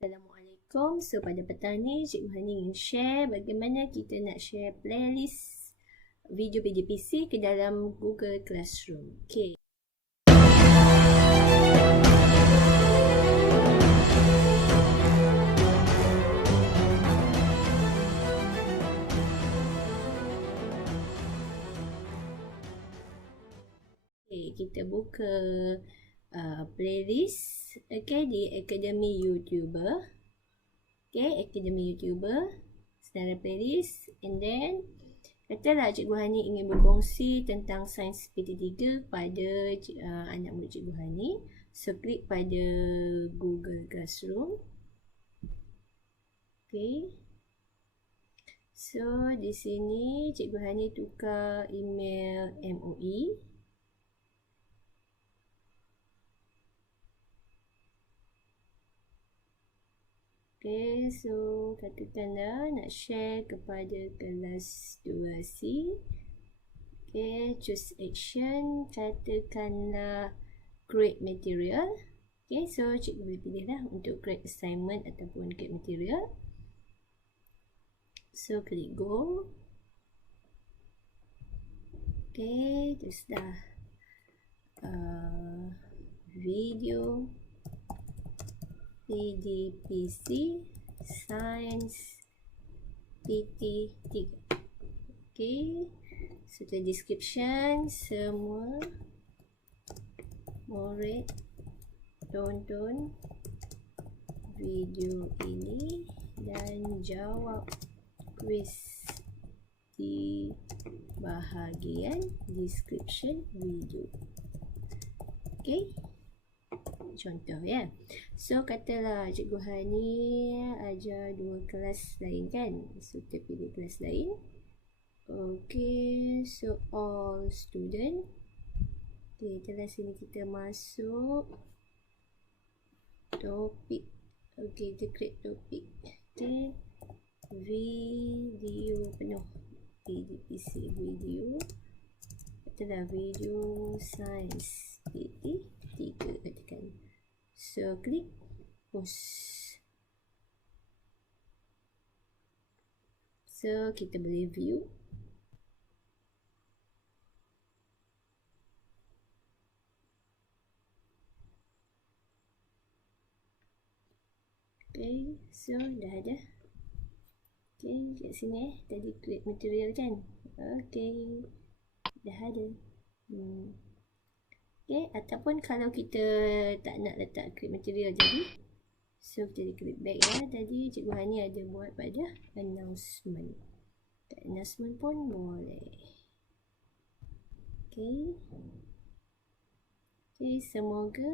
Assalamualaikum. So pada petang ni Cikgu HANi ingin share bagaimana kita nak share playlist video PJPC ke dalam Google Classroom. Okay. Kita buka playlist di Akademi YouTuber. Akademi YouTuber, Senarai playlist, and then katalah Cikgu HANi ingin berkongsi tentang sains PT3 pada anak murid Cikgu HANi. So klik pada Google Classroom. So di sini Cikgu HANi tukar email MOE. So katakanlah nak share kepada kelas 2C. Choose action, katakanlah create material. So cikgu boleh pilih lah untuk create assignment ataupun create material. So klik go. Terus dah video PJPC Science PT3. So the description, semua murid tonton video ini dan jawab kuis di bahagian description video. Contoh ya. So katalah Cikgu HANi ajar 2 kelas lain kan. So kita pilih kelas lain. So all student. Kelas sini kita masuk topik. Kita create topik. Video penuh. PJPC video. Katalah video science PT3 katakan. So klik post. So kita boleh view. So dah ada. Kat sini tadi create material kan. Dah ada. Ataupun kalau kita tak nak letak create material jadi, so kita klik back ya. Tadi Cikgu HANi ada buat pada announcement. Announcement pun boleh. Semoga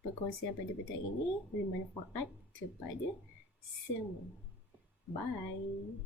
perkongsian pada petang ini bermanfaat kepada semua. Bye.